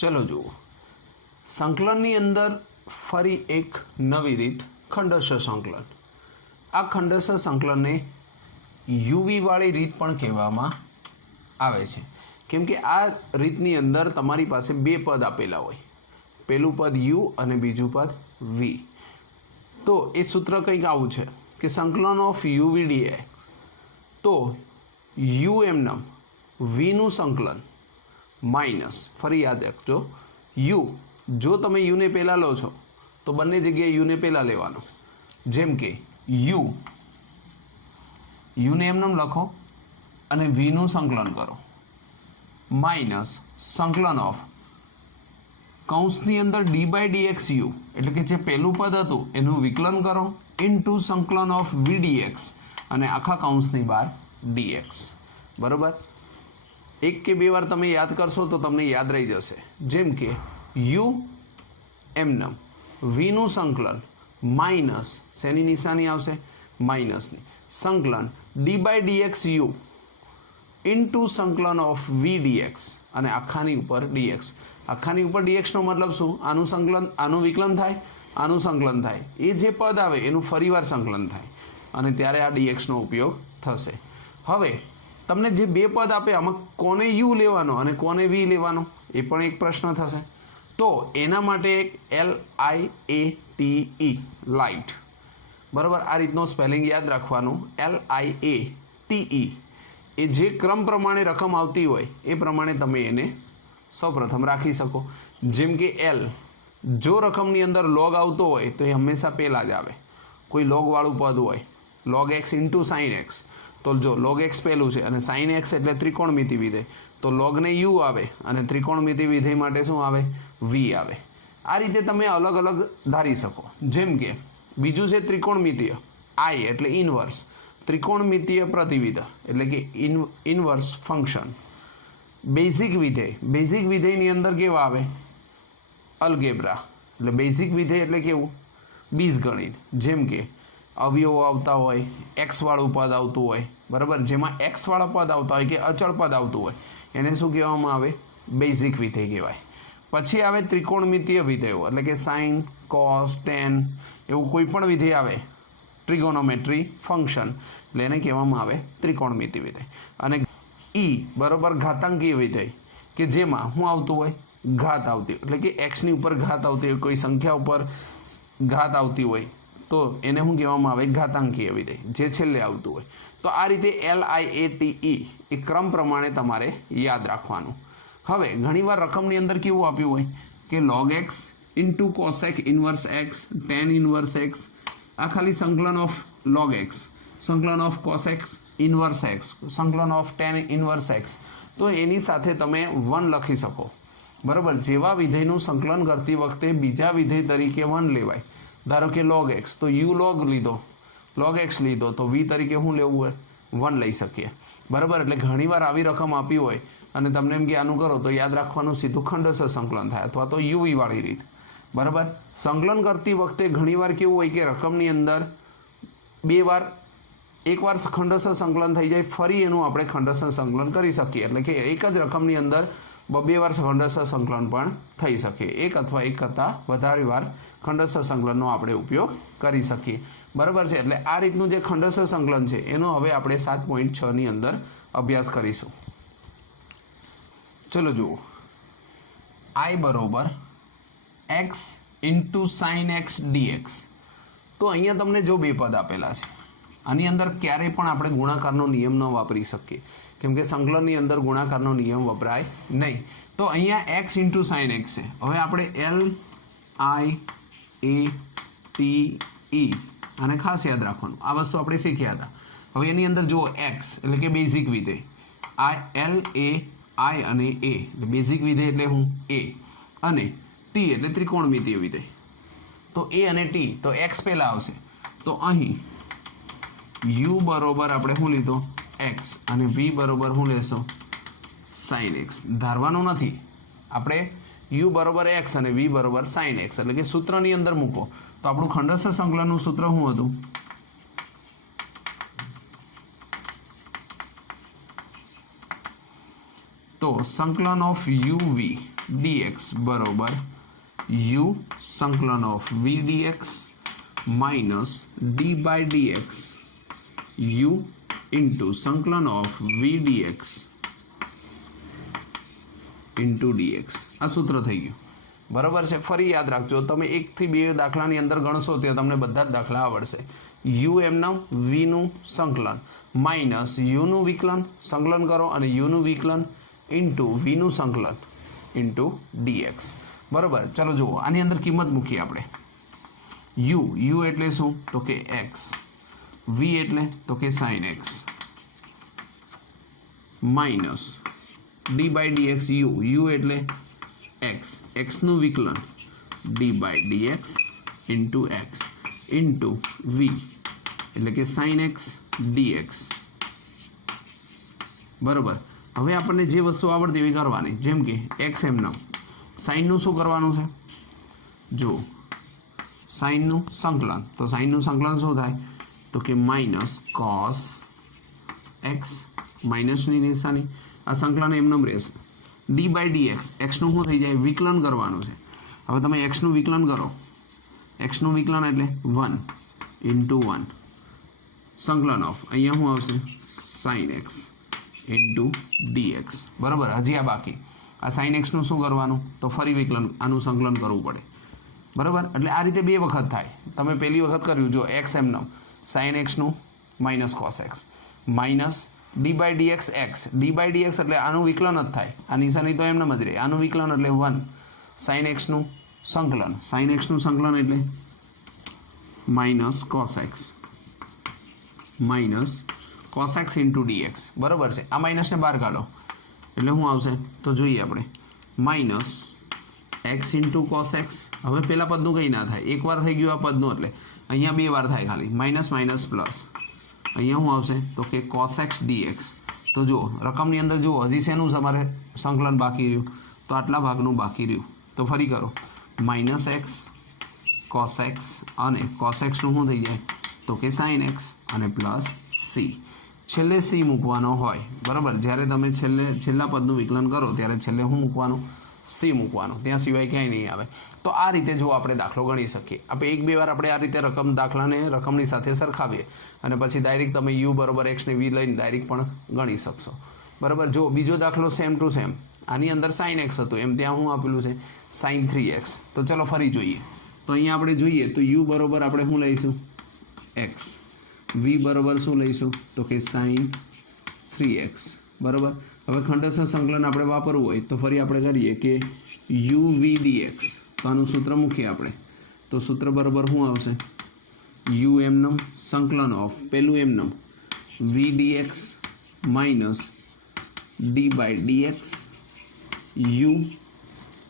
ચલો જુઓ, સંકલનની અંદર ફરી એક નવી રીત ખંડસ્થ સંકલન. આ ખંડસ્થ સંકલનને યુવીવાળી રીત પણ કહેવામાં આવે છે, કેમ કે આ રીતની અંદર તમારી પાસે બે પદ આપેલા હોય, પહેલું પદ યુ અને બીજું પદ વી. તો એ સૂત્ર કંઈક આવું છે કે સંકલન ઓફ યુવી ડીએક્સ. તો યુ એમનમ વીનું સંકલન માઇનસ, ફરી યાદ રાખજો, યુ જો તમે યુને પહેલાં લો છો તો બંને જગ્યાએ યુને પહેલાં લેવાનો. જેમ કે યુને એમનેમ લખો અને વીનું સંકલન કરો માઇનસ સંકલન ઓફ કૌંસની અંદર ડી બાય ડીએક્સ યુ, એટલે કે જે પહેલું પદ હતું એનું વિકલન કરો ઇન્ટુ સંકલન ઓફ વી ડીએક્સ અને આખા કૌંસની બહાર ડીએક્સ. બરાબર, એક કે બે વાર તમે યાદ કરશો તો તમને યાદ રહી જશે. જેમ કે યુ એમનમ વીનું સંકલન માઇનસ, શેની નિશાની આવશે? માઇનસની. સંકલન d by dx u into સંકલન ઓફ વી ડીએક્સ અને આખાની ઉપર ડીએક્સ. આખાની ઉપર ડીએક્સનો મતલબ શું? આનું સંકલન, આનું વિકલન થાય, આનું સંકલન થાય, એ જે પદ આવે એનું ફરીવાર સંકલન થાય અને ત્યારે આ ડીએક્સનો ઉપયોગ થશે. હવે તમને જે બે પદ આપે આમાં કોને યુ લેવાનો અને કોને વી લેવાનો એ પણ એક પ્રશ્ન થશે. તો એના માટે એક LIATE લાઇટ, બરાબર, આ રીતનો સ્પેલિંગ યાદ રાખવાનું. LIATE એ જે ક્રમ પ્રમાણે રકમ આવતી હોય એ પ્રમાણે તમે એને સૌપ્રથમ રાખી શકો. જેમ કે એલ, જો રકમની અંદર લોગ આવતો હોય તો એ હંમેશા પહેલાં જ આવે. કોઈ લોગવાળું પદ હોય, log x into sine x, તો જો log x પહેલું છે અને સાઇન એક્સ એટલે ત્રિકોણમિતિ વિધેય, તો લોગને યુ આવે અને ત્રિકોણમિતિ વિધેય માટે શું આવે? વી આવે. આ રીતે તમે અલગ અલગ ધારી શકો. જેમ કે બીજું છે ત્રિકોણમિતિય, આઈ એટલે ઇનવર્સ, ત્રિકોણમિતિય પ્રતિવિધ એટલે કે ઇનવર્સ ફંક્શન. બેઝિક વિધેય, બેઝિક વિધેયની અંદર કેવા આવે? અલ્ગેબ્રા, એટલે બેઝિક વિધેય એટલે કેવું? બીજગણિત. જેમ કે અવયવો આવતા હોય, એક્સવાળું પદ આવતું હોય, બરાબર, જેમાં એક્સવાળા પદ આવતા હોય કે અચળ પદ આવતું હોય એને શું કહેવામાં આવે? બેઝિક વિધેય કહેવાય. પછી આવે ત્રિકોણમિતિય વિધેયો, એટલે કે સાઇન, કોસ, ટેન એવું કોઈ પણ વિધેય આવે, ટ્રિગોનોમેટ્રી ફંક્શન, એટલે એને કહેવામાં આવે ત્રિકોણમિતિ વિધેય. અને ઈ બરાબર ઘાતાંકીય વિધેય, કે જેમાં શું આવતું હોય? ઘાત આવતી, એટલે કે એક્સની ઉપર ઘાત આવતી હોય, કોઈ સંખ્યા ઉપર ઘાત આવતી હોય તો એને શું કહેવામાં આવે? ઘાતાંકીય વિધેય, જે છેલ્લે આવતું હોય. તો આ રીતે LIATE એ ક્રમ પ્રમાણે તમારે યાદ રાખવાનું. હવે ઘણીવાર રકમની અંદર કેવું આપ્યું હોય કે log x into cosec inverse x, tan inverse x, આ ખાલી સંકલન ઓફ log x, સંકલન ઓફ કોસેક્સ ઇન્વર્સ એક્સ, સંકલન ઓફ ટેન ઇન્વર્સ એક્સ. તો એની સાથે તમે 1 લખી શકો. બરાબર, જેવા વિધેયનું સંકલન કરતી વખતે બીજા વિધેય તરીકે 1 લેવાય. ધારો કે log x, તો u log લીધો, log x લીધો, તો v તરીકે શું લેવું હોય? 1 લઈ શકીએ. બરાબર, એટલે ઘણીવાર આવી રકમ આપી હોય અને તમને એમ કે આનું કરો તો યાદ રાખવાનું સીધું ખંડસ્થ સંકલન થાય અથવા તો યુવી વાળી રીત. બરાબર, સંકલન કરતી વખતે ઘણીવાર કેવું હોય કે રકમની અંદર બે વાર, એકવાર ખંડસ્થ સંકલન થઈ જાય, ફરી એનું આપણે ખંડસ્થ સંકલન કરી શકીએ. એટલે કે એક જ રકમની અંદર બે વાર ખંડસ્થ સંકલન પણ થઈ શકે. એક અથવા એક કરતાં વધારે વાર ખંડસ્થ સંકલનનો આપણે ઉપયોગ કરી શકીએ. બરાબર છે, એટલે આ રીતનું જે ખંડસ્થ સંકલન છે એનો હવે આપણે 7.6ની અંદર અભ્યાસ કરીશું. ચલો જુઓ, I બરોબર x into sine x dx. તો અહીંયા તમને જો બે પદ આપેલા છે, આની અંદર ક્યારેય પણ આપણે ગુણાકારનો નિયમ ન વાપરી શકીએ, કેમ કે સંકલનની અંદર ગુણાકારનો નિયમ વપરાય નહીં. તો અહીંયા x ઇન્ટુ સાઇન એક્સ છે. હવે આપણે LIATE આને ખાસ યાદ રાખવાનું, આ વસ્તુ આપણે શીખ્યા હતા. હવે એની અંદર જુઓ x એટલે કે બેઝિક વિધેય, I અને a, બેઝિક વિધેય એટલે હું a, અને t એટલે ત્રિકોણમિતિય વિધેય. તો a અને t, તો x પહેલાં આવશે. તો અહીં u બરોબર આપણે શું લીધો? x, અને v બરોબર શું લેશો? Sine x. ધારવાનું નથી, આપણે u બરોબર x અને v બરોબર સાઇન એક્સ, એટલે કે સૂત્રની અંદર મૂકો. તો આપણું ખંડસ્થ સંકલનનું સૂત્ર શું હતું? તો સંકલન ઓફ યુ વી dx બરોબર u સંકલન of v dx minus d by dx u into સંકલન of v dx into dx. આ સૂત્ર થઈ ગયું, બરાબર છે. ફરી યાદ રાખજો, તમે 1 થી 2 દાખલાની અંદર ગણશો તો તમને બધા જ દાખલા આવડશે. યુ એમના વીનું સંકલન માઇનસ યુનું વિકલન સંકલન કરો અને યુનું વિકલન ઇન્ટુ વીનું સંકલન ઇન્ટુ ડીએક્સ. બરાબર, ચલો જુઓ, આની અંદર કિંમત મૂકીએ આપણે. યુ એટલે શું? તો કે એક્સ. વી એટલે તો કે sine x minus d by dx u એટલે એક્સનું વિકલન d by dx into x into v એટલે કે સાઇન એક્સ ડીએક્સ. બરાબર, હવે આપણને જે વસ્તુ આવડતી એવી કરવાની. જેમ કે એક્સ એમના સાઇનનું શું કરવાનું છે? જો સાઇનનું સંકલન, તો સાઇનનું સંકલન શું થાય? તો કે માઇનસ કોસ એક્સ, માઇનસની નિશાની, આ સંકલન એમનેમ રહેશે. ડી બાય ડીએક્સ, એક્સનું શું થઈ જાય? વિકલન કરવાનું છે. હવે તમે એક્સનું વિકલન કરો, એક્સનું વિકલન એટલે 1 ઇન્ટુ 1 સંકલન ઓફ, અહીંયા શું આવશે? Sine x into dx. બરાબર, હજી આ બાકી. આ સાઇન એક્સનું શું કરવાનું? તો ફરી વિકલન, આનું સંકલન કરવું પડે. બરાબર, એટલે આ રીતે 2 વખત થાય. તમે પહેલી વખત કર્યું, જો એક્સ એમનો સાઇન એક્સનું minus cos x minus d by d x x. D by d x એટલે આનું વિકલન જ થાય, આ નિશાની તો એમને જ રહે. આનું વિકલન એટલે 1 સાઇન એક્સનું સંકલન, સાઇન એક્સનું સંકલન એટલે minus cos x minus cos x into dx. બરાબર છે, આ માઇનસને બહાર કાઢો એટલે શું આવશે? તો જોઈએ આપણે, minus x into cos x. હવે પહેલા પદનું કંઈ ના થાય, એકવાર થઈ ગયું આ પદનું, એટલે અહીંયા 2 વાર થાય ખાલી. માઇનસ માઇનસ પ્લસ, અહીંયા શું આવશે? તો કે કોસ એક્સ ડીએક્સ. તો જુઓ રકમની અંદર જુઓ, હજી શેનું તમારે સંકલન બાકી રહ્યું? તો આટલા ભાગનું બાકી રહ્યું. તો ફરી કરો, માઇનસ એક્સ કોસ એક્સ અને કોસ એક્સનું શું થઈ જાય? તો કે સાઇન એક્સ અને પ્લસ સી. છેલ્લે સી મૂકવાનો હોય. બરાબર, જ્યારે તમે છેલ્લા પદનું વિકલન કરો ત્યારે છેલ્લે શું મૂકવાનું? સી મૂકવાનું, ત્યાં સિવાય ક્યાંય નહીં આવે. તો આ રીતે જો આપણે દાખલો ગણી શકીએ. આપણે 1-2 વાર આપણે આ રીતે દાખલાને રકમની સાથે સરખાવીએ અને પછી ડાયરેક્ટ તમે યુ બરાબર એક્સ ને વી લઈને ડાયરેક્ટ પણ ગણી શકશો. બરાબર, જો બીજો દાખલો સેમ ટુ સેમ, આની અંદર સાઇન એક્સ હતું, એમ ત્યાં શું આપેલું છે? Sign 3x. તો ચલો ફરી જોઈએ. તો અહીંયા આપણે જોઈએ તો યુ બરાબર આપણે શું લઈશું? એક્સ. વી બરાબર શું લઈશું? તો કે સાઇન 3x. બરાબર, હવે ખંડસ્થ સંકલન આપણે વાપરવું હોય તો ફરી આપણે કરીએ કે યુ વી ડીએક્સ. તો આનું સૂત્ર મૂકીએ આપણે. તો સૂત્ર બરાબર શું આવશે? યુ એમનમ સંકલન ઓફ પહેલું એમનમ v d x minus d by dx u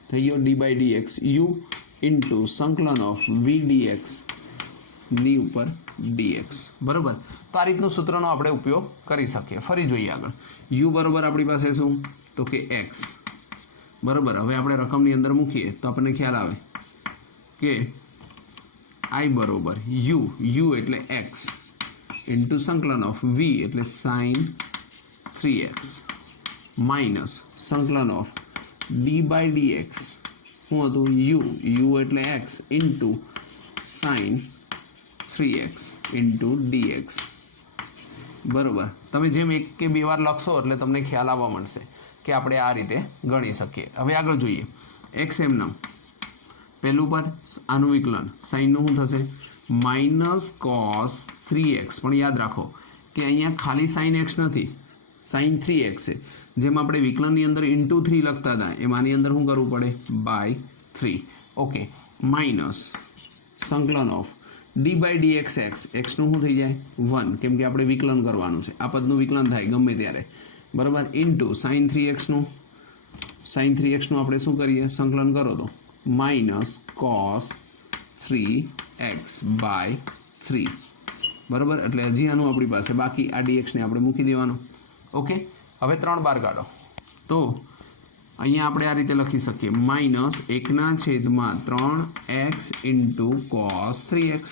થઈ ગયો, d by dx u into સંકલન ઓફ વી ડીએક્સ ની ઉપર ડીએક્સ. બરાબર, તો આ રીતનું સૂત્રનો આપણે ઉપયોગ કરી શકીએ. ફરી જોઈએ આગળ. યુ બરાબર આપણી પાસે શું? તો કે એક્સ. બરાબર, હવે આપણે રકમની અંદર મૂકીએ તો આપણને ખ્યાલ આવે કે આઈ બરાબર યુ એટલે એક્સ ઇન્ટુ સંકલન ઓફ વી એટલે સાઇન 3x માઇનસ સંકલન ઓફ ડી બાય ડીએક્સ શું હતું? યુ એટલે x into sine 3x into dx. બરાબર, તમે જેમ 1 કે 2 વાર લખશો એટલે તમને ખ્યાલ આવવા મળશે કે આપણે આ રીતે ગણી શકીએ. હવે આગળ જોઈએ. એક્સ એમના પહેલું પદ, આનું વિકલન સાઇનનું શું થશે? Minus cos 3x. પણ યાદ રાખો કે અહીંયા ખાલી સાઇન એક્સ નથી, સાઇન 3x છે. જેમ આપણે વિકલનની અંદર ઇન્ટુ 3 લખતા હતા એમ આની અંદર શું કરવું પડે? બાય 3. ઓકે, માઇનસ સંકલન ઓફ ડી બાય ડીએક્સ એક્સનું શું થઈ જાય? 1, કેમ કે આપણે વિકલન કરવાનું છે. આ પદનું વિકલન થાય ગમે ત્યારે. બરાબર, ઇન્ટુ સાઇન 3xનું આપણે શું કરીએ? સંકલન કરો તો માઇનસ કોસ 3x બાય 3. બરાબર, એટલે હજી આનું આપણી પાસે બાકી, આ ડીએક્સને આપણે મૂકી દેવાનું. ઓકે, હવે 3 બાર કાઢો તો અહીંયા આપણે આ રીતે લખી શકીએ, minus 1/3x into cos 3x.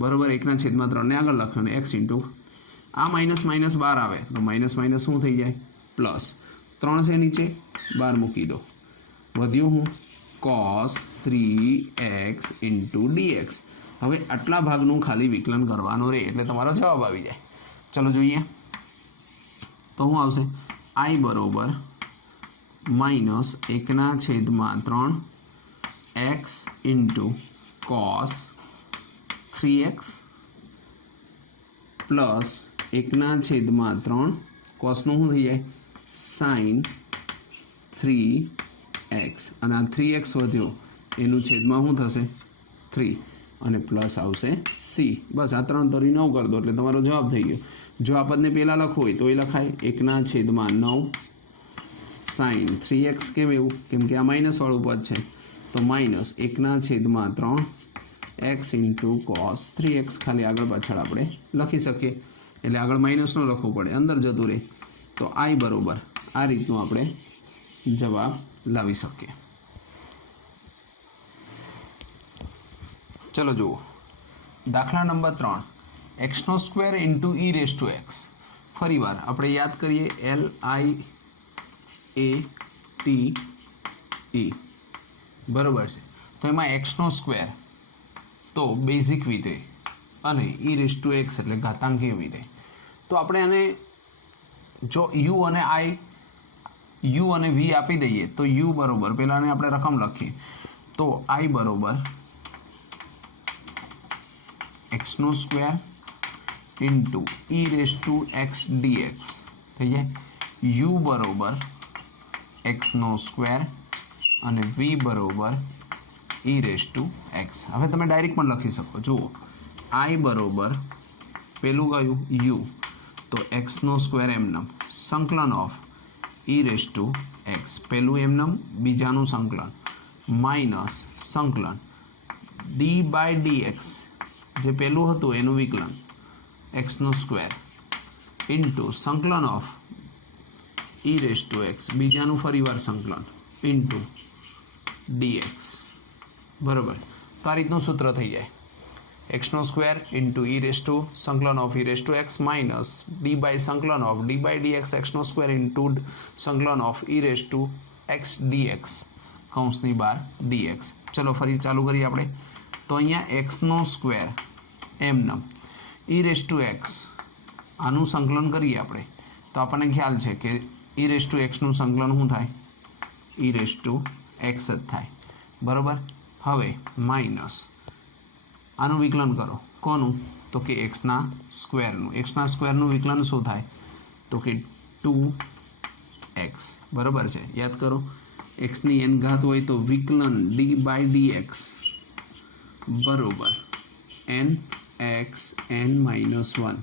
બરાબર, 1/3 ને આગળ લખ્યો ને એક્સ ઇન્ટુ આ માઇનસ માઇનસ 12 આવે તો માઇનસ માઇનસ શું થઈ જાય? પ્લસ. 3 છે નીચે, 12 મૂકી દો. વધ્યું હું cos 3x ઇન્ટુ dx. હવે આટલા ભાગનું ખાલી વિકલન કરવાનું રહે એટલે તમારો જવાબ આવી જાય. ચલો જોઈએ તો શું આવશે. I બરોબર -1/3 x into cos 3x plus 1/3 કોસનું શું થઈ જાય sin 3x અને આ 3x વધ્યો એનું છેદમાં શું થશે 3 અને પ્લસ આવશે c. બસ આ 3 તરી 9 કરી દો એટલે તમારો જવાબ થઈ ગયો. જો આ પદને પહેલાં લખવું હોય તો એ લખાય 1/9 sin 3x. કેમ એવું? કેમ કે આ માઇનસવાળું પદ છે તો -1/3 x ઇન્ટુ cos 3x ખાલી આગળ પાછળ આપણે લખી શકીએ એટલે આગળ માઇનસનો લખવું પડે અંદર જતું રહે. તો I બરોબર આ રીતનું આપણે જવાબ લાવી શકીએ. ચલો જુઓ દાખલા નંબર 3 x² ઇન્ટુ e⁻x. ફરીવાર આપણે યાદ કરીએ LIATE બરાબર છે. તો એમાં x² તો બેઝિક વિધેય અને e⁻x એટલે ઘાતાંકીય વિધેય. તો આપણે આને જો u અને v આપી દઈએ તો u બરોબર પહેલાંને આપણે રકમ લખીએ તો I બરોબર x² ઇન્ટુ e⁻x dx થઈ જાય. u બરોબર x² અને v બરોબર e⁻x. હવે તમે ડાયરેક્ટ પણ લખી શકો. જુઓ I બરોબર પેલું કયું u તો x² એમનમ સંકલન ઓફ e⁻x પેલું એમનમ બીજાનું સંકલન માઇનસ સંકલન d/dx જે પેલું હતું એનું વિકલન x² ઇન્ટુ સંકલન ઓફ e⁻x બીજાનું ફરીવાર સંકલન ઇન્ટુ dx. બરાબર. તો આ રીતનું સૂત્ર થઈ જાય x² ઇન્ટુ સંકલન ઓફ e⁻x માઇનસ સંકલન ઓફ d/dx x² ઇન્ટુ સંકલન ઓફ e⁻x dx કૌંસની બહાર dx. ચલો ફરી ચાલુ કરીએ આપણે. તો અહીંયા x² એમનમ e⁻x આનું સંકલન કરીએ આપણે તો આપણને ખ્યાલ છે કે e⁻xનું સંકલન શું થાય e⁻x જ થાય. બરાબર. હવે માઇનસ આનું વિકલન કરો કોનું તો કે x² નું વિકલન શું થાય તો કે 2x. બરાબર છે. યાદ કરો xની n ઘાત હોય તો વિકલન d/dx બરોબર nxn-1.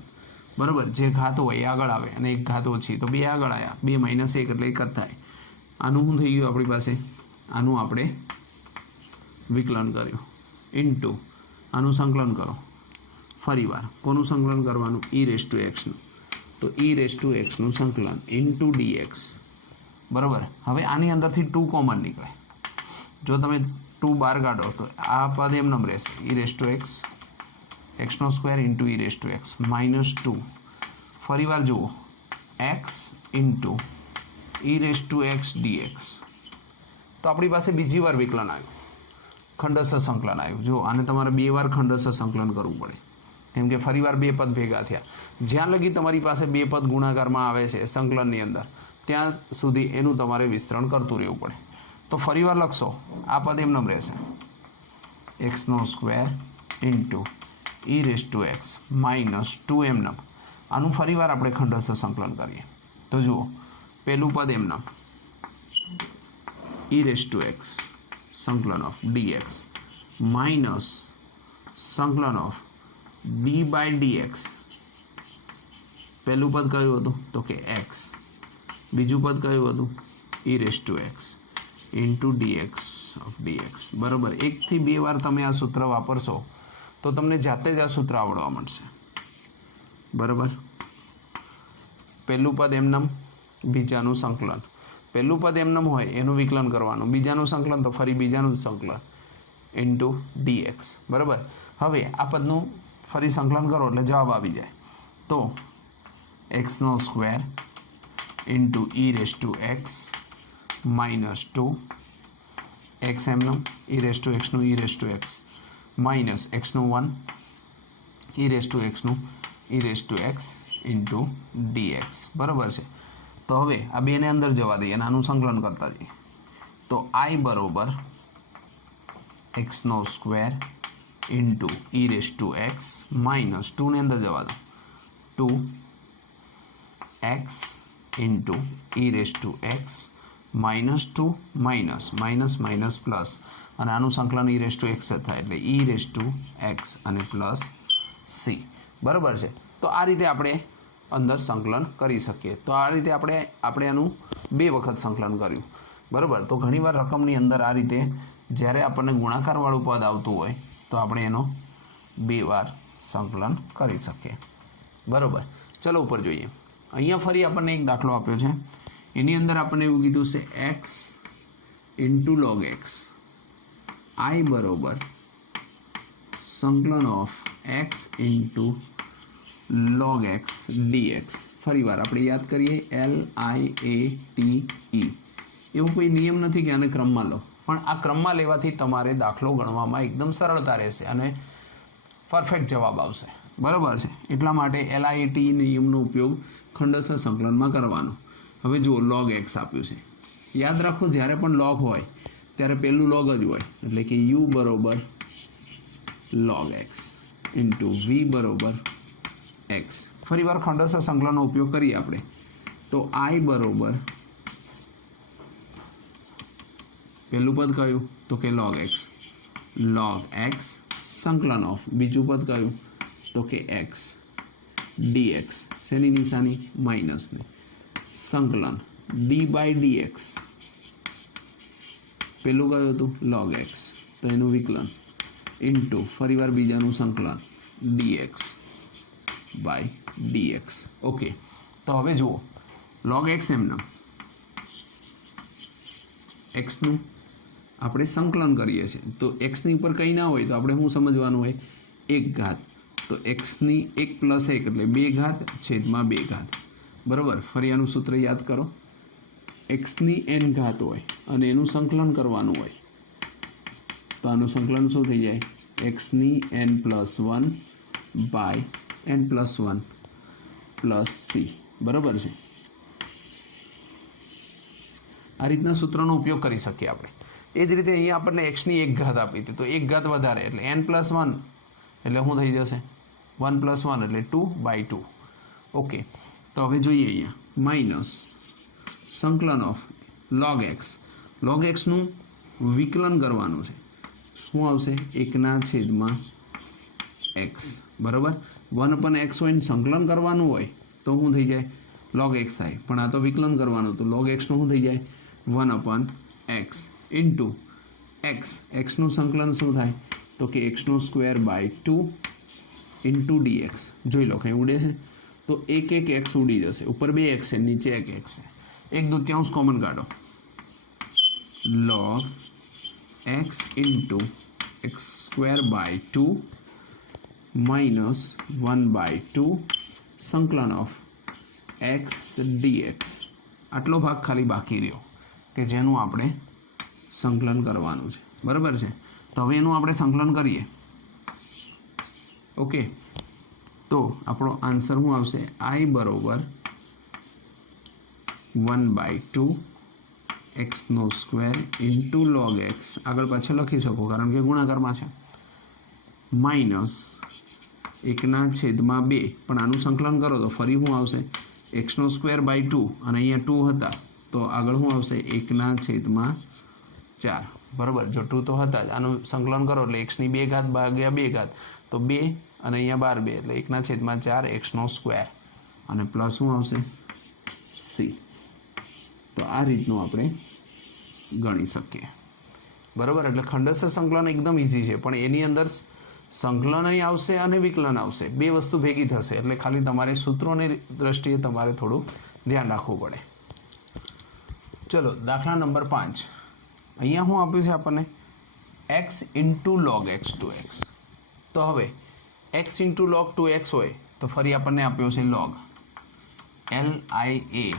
બરાબર. જે ઘાત હોય એ આગળ આવે અને એક ઘાત ઓછી તો બે આગળ આવ્યા 2 - 1 એટલે 1 જ થાય. આનું શું થઈ ગયું આપણી પાસે આનું આપણે વિકલન કર્યું ઇન્ટુ આનું સંકલન કરો ફરીવાર કોનું સંકલન કરવાનું e⁻x નું તો e⁻x નું સંકલન ઇન્ટુ dx. બરાબર. હવે આની અંદરથી 2 કોમન નીકળે. જો તમે 2 બહાર કાઢો તો આ પદ એમનેમ રહેશે e⁻x x² ઇન્ટુ e⁻x -2 ફરીવાર જુઓ x ઇન્ટુ e⁻x dx. તો આપણી પાસે બીજી વાર વિકલન આવ્યું ખંડસ્થ સંકલન આવ્યું. જો આને તમારે 2 વાર ખંડસ્થ સંકલન કરવું પડે કેમ કે ફરીવાર 2 પદ ભેગા થયા. જ્યાં લગી તમારી પાસે 2 પદ ગુણાકારમાં આવે છે સંકલનની અંદર ત્યાં સુધી એનું તમારે વિસ્તરણ કરતું રહેવું પડે. તો ફરીવાર લખશો આ પદ એમનેમ રહેશે x² ઇન્ટુ e⁻x -2 એમનેમ. આનું ફરીવાર આપણે ખંડસ્થ સંકલન કરીએ તો જુઓ પહેલું પદ એમનેમ e⁻x સંકલન ઓફ dx માઇનસ સંકલન ઓફ d/dx. પહેલું પદ કયું હતું તો કે x બીજું પદ કયું હતું e⁻x into dx of dx. બરાબર. 1 થી 2 વાર તમે આ સૂત્ર વાપરશો તો તમને જાતે જ આ સૂત્ર આવડવા મળશે. બરાબર. પહેલું પદ એમનેમ બીજાનું સંકલન પહેલું પદ એમનેમ હોય એનું વિકલન કરવાનું બીજાનું સંકલન તો ફરી બીજાનું સંકલન ઇન્ટુ dx. બરાબર. હવે આ પદનું ફરી સંકલન કરો એટલે જવાબ આવી જાય. તો x² ઇન્ટુ e⁻x -2 એક્સ એમનું ઈ રેસ ટુ એક્સનું e raise to x minus એક્સનું 1 ઈ રેસ ટુ એક્સનું e raise to x into dx બરાબર છે. તો હવે આ બેને અંદર જવા દઈએ અને આનું સંકલન કરતા જઈએ. તો આઈ બરોબર એક્સનો square into e raise to x minus 2 ને અંદર જવા દો 2x into e raise to x -2 minus plus અને આનું સંકલન ઈ રેસ ટુ એક્સ જ થાય એટલે ઈ રેસ ટુ એક્સ અને પ્લસ સી બરાબર છે. તો આ રીતે આપણે અંદર સંકલન કરી શકીએ. તો આ રીતે આપણે આનું 2 વખત સંકલન કર્યું બરાબર. તો ઘણીવાર રકમની અંદર આ રીતે જ્યારે આપણને ગુણાકારવાળું પદ આવતું હોય તો આપણે એનો 2 વાર સંકલન કરી શકીએ બરાબર. ચલો ઉપર જોઈએ. અહીંયા ફરી આપણને એક દાખલો આપ્યો છે. એની અંદર આપણને એવું કીધું છે x into log x I બરોબર સંકલન of x into log x dx. ફરી વાર આપણે યાદ કરીએ LIATE. એવું કોઈ નિયમ નથી કે આને ક્રમમાં લો, પણ આ ક્રમમાં લેવાથી તમારે દાખલો ગણવામાં એકદમ સરળતા રહેશે અને પરફેક્ટ જવાબ આવશે બરાબર છે. એટલા માટે LIATE નિયમનો ઉપયોગ ખંડસ્થ સંકલનમાં કરવાનો. હવે જુઓ લોગ એક્સ આપ્યું છે. યાદ રાખો જ્યારે પણ લોગ હોય ત્યારે પહેલું લોગ જ હોય એટલે કે યુ બરોબર લોગ એક્સ ઇન્ટુ વી બરોબર એક્સ. ફરી વાર ખંડસ્થ સંકલનનો ઉપયોગ કરીએ આપણે તો આઈ બરોબર પહેલું પદ કયું તો કે લોગ એક્સ સંકલન ઓફ બીજું પદ કયું તો કે એક્સ ડીએક્સ શેની નિશાની માઇનસની સંકલન ડી બાય ડીએક્સ પેલું કયું હતું લોગ એક્સ તો એનું વિકલન ઇન્ટુ ફરીવાર બીજાનું સંકલન ડીએક્સ બાય ડીએક્સ. ઓકે. તો હવે જુઓ લોગ એક્સ એમના એક્સનું આપણે સંકલન કરીએ છીએ તો એક્સની ઉપર કંઈ ના હોય તો આપણે શું સમજવાનું હોય 1 ઘાત. તો એક્સની 1 + 1 એટલે 2 ઘાત છેદમાં 2 ઘાત બરાબર. ફરી આનું સૂત્ર યાદ કરો. એક્સની n ઘાત હોય અને એનું સંકલન કરવાનું હોય તો આનું સંકલન શું થઈ જાય એક્સની n+1 by n+1 plus C બરાબર છે. આ રીતના સૂત્રનો ઉપયોગ કરી શકીએ આપણે. એ જ રીતે અહીંયા આપણને એક્સની 1 ઘાત આપી હતી તો 1 ઘાત વધારે એટલે n+1 એટલે શું થઈ જશે 1+1 એટલે 2/2. ઓકે. તો હવે જોઈએ અહીંયા માઇનસ સંકલન ઓફ લોગ એક્સનું વિકલન કરવાનું છે. શું આવશે 1/x બરાબર. 1/x હોય ને સંકલન કરવાનું હોય તો શું થઈ જાય લોગ એક્સ થાય, પણ આ તો વિકલન કરવાનું તો લોગ એક્સનું શું થઈ જાય 1/x ઇન્ટુ એક્સનું સંકલન શું થાય તો કે x²/2 ઇન્ટુ ડીએક્સ. જોઈ લો કંઈ ઉડે છે તો એક x ઉડી જશે, ઉપર 2x છે નીચે 1x છે. 1/2 કોમન કાઢો log x into x²/2 minus 1/2 સંકલન ઓફ x ડીએક્સ. આટલો ભાગ ખાલી બાકી રહ્યો કે જેનું આપણે સંકલન કરવાનું છે બરાબર છે. તો હવે એનું આપણે સંકલન કરીએ. ઓકે. તો આપણો આન્સર શું આવશે આઈ બરોબર 1/2 x² ઇન્ટુ લોગ એક્સ આગળ પાછળ લખી શકો કારણ કે ગુણાકારમાં છે માઇનસ 1/2 પણ આનું સંકલન કરો તો ફરી શું આવશે x²/2 અને અહીંયા 2 હતા તો આગળ શું આવશે 1/4 બરાબર. જો 2 તો હતા જ આનું સંકલન કરો એટલે x ની 2 ઘાત ભાગ્યા 2 ઘાત તો 2 અને અહીંયા 12 એટલે 1/4 x² અને પ્લસ શું આવશે સી. તો આ રીતનું આપણે ગણી શકીએ બરાબર. એટલે ખંડસ્થ સંકલન એકદમ ઇઝી છે પણ એની અંદર સંકલન આવશે અને વિકલન આવશે, 2 વસ્તુ ભેગી થશે એટલે ખાલી તમારે સૂત્રોની દ્રષ્ટિએ તમારે થોડું ધ્યાન રાખવું પડે. ચલો દાખલા નંબર 5. અહીંયા શું આપ્યું છે આપણને x ઇન્ટુ લોગ x2x. તો હવે x ઇન્ટુ લોગ 2x હોય તો ફરી આપણને આપ્યો છે લોગ LIATE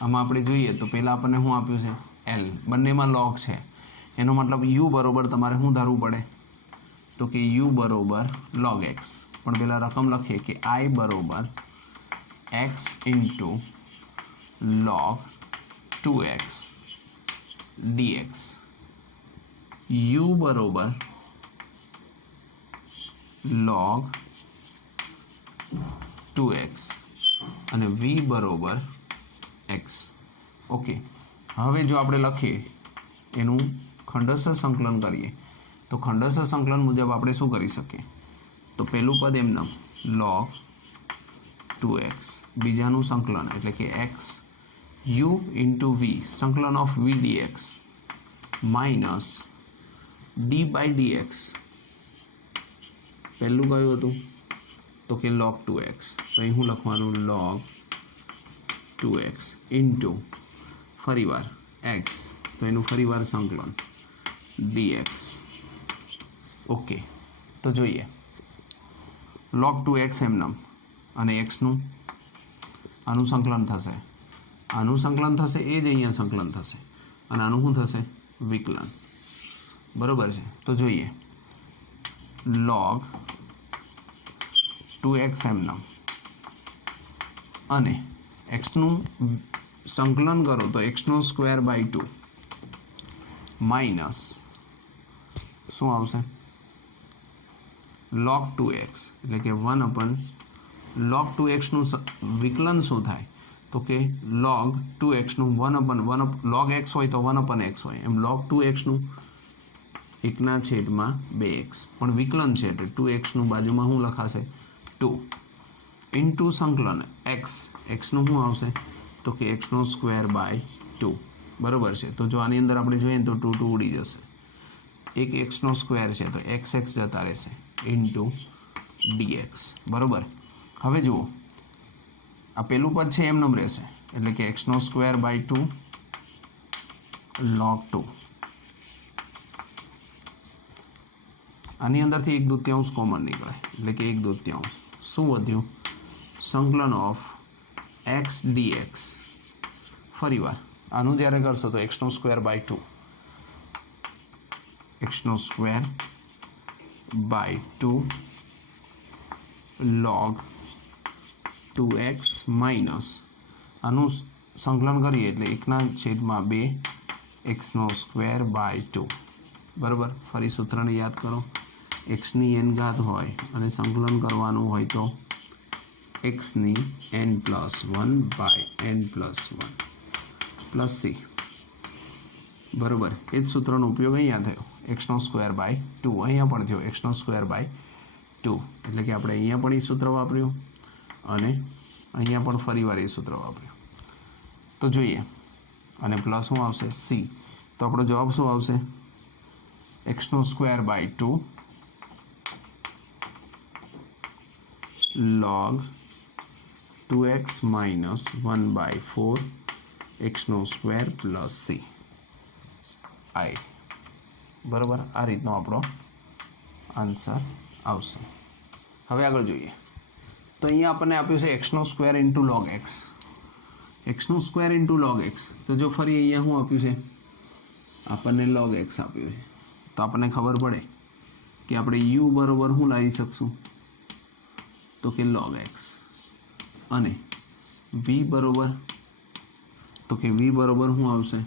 આમાં આપણે જોઈએ તો પહેલાં આપણને શું આપ્યું છે એલ, બંનેમાં લોગ છે, એનો મતલબ યુ બરોબર તમારે શું ધારવું પડે તો કે યુ બરોબર log x, પણ પહેલાં રકમ લખીએ કે આઈ બરોબર x into log 2x dx, u બરોબર log 2x અને v બરોબર x. ઓકે, હવે જો આપણે લખીએ એનું ખંડસ્થ સંકલન કરીએ તો ખંડસ્થ સંકલન મુજબ આપણે શું કરી શકીએ તો પહેલું પદ એમનામ log 2x, બીજાનું સંકલન એટલે કે x u ઇન્ટુ v સંકલન of v dx minus d by dx, પહેલું કયું હતું તો કે log 2x, તો અહીં હું લખવાનું log 2x ઇન્ટુ ફરીવાર x, તો એનું ફરીવાર સંકલન dx. ઓકે, તો જોઈએ log 2x એમનામ અને xનું આનું સંકલન થશે, આનું સંકલન થશે એ જ અહીંયા સંકલન થશે અને આનું શું થશે વિકલન, બરાબર છે. તો જોઈએ log 2x એમનામ અને xનું સંકલન કરો તો xનો સ્ક્વેર બાય 2 માઇનસ શું આવશે log 2x એટલે કે 1 અપન log 2xનું વિકલન શું થાય તો કે log 2xનું 1 અપન log x હોય તો 1 અપન x હોય, એમ log 2xનું 1/2x, પણ વિકલન છે એટલે 2xનું બાજુમાં શું લખાશે 2 ઇન્ટુ સંકલન xનું શું આવશે તો કે xનો સ્ક્વેર બાય 2, બરાબર છે. તો જો આની અંદર આપણે જોઈએ તો 2 2 ઉડી જશે, એક xનો સ્ક્વેર છે તો x જતા રહેશે ઇન્ટુ dx, બરાબર. હવે જુઓ આ પેલું પદ છે એમનેમ રહેશે એટલે કે xનો સ્ક્વેર બાય 2 log 2, આની અંદરથી 1/2 કોમન નીકળે એટલે કે 1/2, શું વધ્યું સંકલન ઓફ x dx, ફરીવાર આનું જ્યારે કરશો તો xનો સ્ક્વેર બાય 2, xનો square by 2 log 2x minus આનું સંકલન કરીએ એટલે 1/2 xનો સ્ક્વેર બાય 2, બરાબર. ફરી સૂત્રને યાદ કરો, xની n ઘાત હોય અને સંકલન કરવાનું હોય તો xની n+1 by n+1 plus c, બરાબર. એ જ સૂત્રનો ઉપયોગ અહીંયા થયો, xનો સ્ક્વેર બાય 2 અહીંયા પણ થયો xનો સ્ક્વેર બાય 2, એટલે કે આપણે અહીંયા પણ એ સૂત્ર વાપર્યું અને અહીંયા પણ ફરીવાર એ સૂત્ર વાપર્યું. તો જોઈએ અને પ્લસ શું આવશે c, તો આપણો જવાબ શું આવશે xનો square by 2 log 2x minus 1/4 xનો સ્ક્વેર પ્લસ c i, બરાબર. આ રીતનો આપણો આન્સર આવશે. હવે આગળ જોઈએ તો અહીંયા આપણને આપ્યું છે xનો સ્ક્વેર ઇન્ટુ log x, xનો સ્ક્વેર ઇન્ટુ log x, તો જો ફરી અહીંયા શું આપ્યું છે આપણને log x આપ્યું છે, તો આપણને ખબર પડે કે આપણે u બરોબર શું લાવી શકશું તો કે log x અને v બરોબર તો કે v બરોબર શું આવશે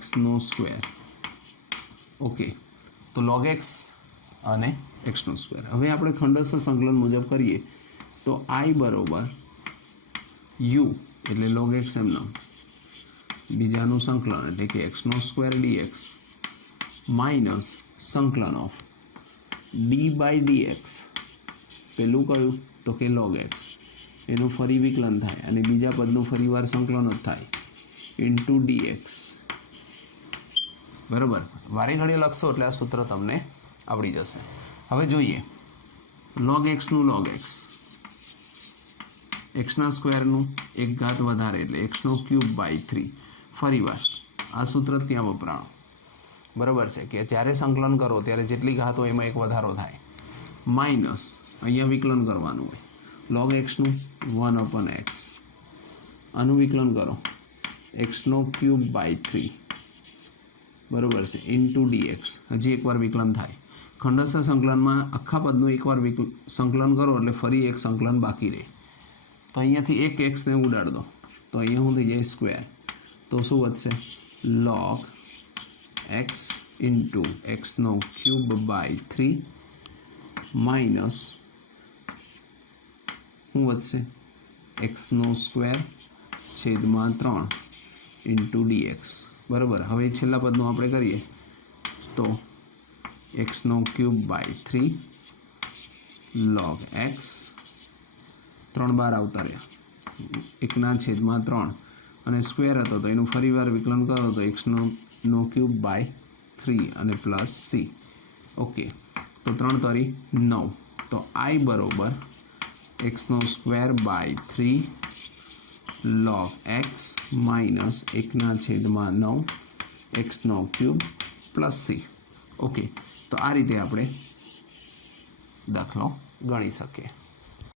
xનો સ્ક્વેર. ઓકે, તો log x અને xનો સ્ક્વેર. હવે આપણે ખંડસ્થ સંકલન મુજબ કરીએ તો i બરોબર u એટલે log x એમનામ, બીજાનું સંકલન એટલે કે xનો સ્ક્વેર dx માઇનસ સંકલન ઓફ d બાય dx, પહેલું કયું તો કે log x, એનું ફરી વિકલન થાય અને બીજા પદનું ફરીવાર સંકલન જ થાય ઇન્ટુ dx, બરાબર. વારે ઘડીએ લખશો એટલે આ સૂત્ર તમને આવડી જશે. હવે જોઈએ log xનું log x, xના સ્ક્વેરનું 1 ઘાત વધારે એટલે xનો ક્યુબ બાય 3, ફરીવાર આ સૂત્ર ત્યાં વપરાણું, બરાબર છે કે જ્યારે સંકલન કરો ત્યારે જેટલી ઘાત હોય એમાં એક વધારો થાય, માઇનસ અહીંયા વિકલન કરવાનું હોય log xનું 1/x આનું વિકલન કરો એક્સનો ક્યુબ બાય 3 બરાબર છે ઇન્ટુ ડીએક્સ. હજી એકવાર વિકલન થાય. ખંડસ્થ સંકલનમાં આખા પદનું એકવાર સંકલન કરો એટલે ફરી એક સંકલન બાકી રહે. તો અહીંયાથી એક એક્સને ઉડાડ દો તો અહીંયા શું થઈ જાય સ્ક્વેર. તો શું વધશે log એક્સ ઇન્ટુ એક્સનો ક્યુબ બાય 3 માઇનસ શું વધશે એક્સનો સ્ક્વેર છેદમાં 3 ઇન્ટુ ડીએક્સ. બરાબર. હવે છેલ્લા પદનું આપણે કરીએ તો એક્સનો ક્યુબ બાય 3 log એક્સ 3 બાર આવતા રહ્યા 1/3 અને સ્ક્વેર હતો તો એનું ફરીવાર વિકલન કરો તો એક્સનો ક્યુબ બાય 3 અને પ્લસ સી. ઓકે. તો 3 તારી 9. તો આઈ બરાબર એક્સનો square by 3 log x minus 1/9 એક્સનો ક્યુબ પ્લસ સી. ઓકે. તો આ રીતે આપણે દાખલો ગણી શકીએ.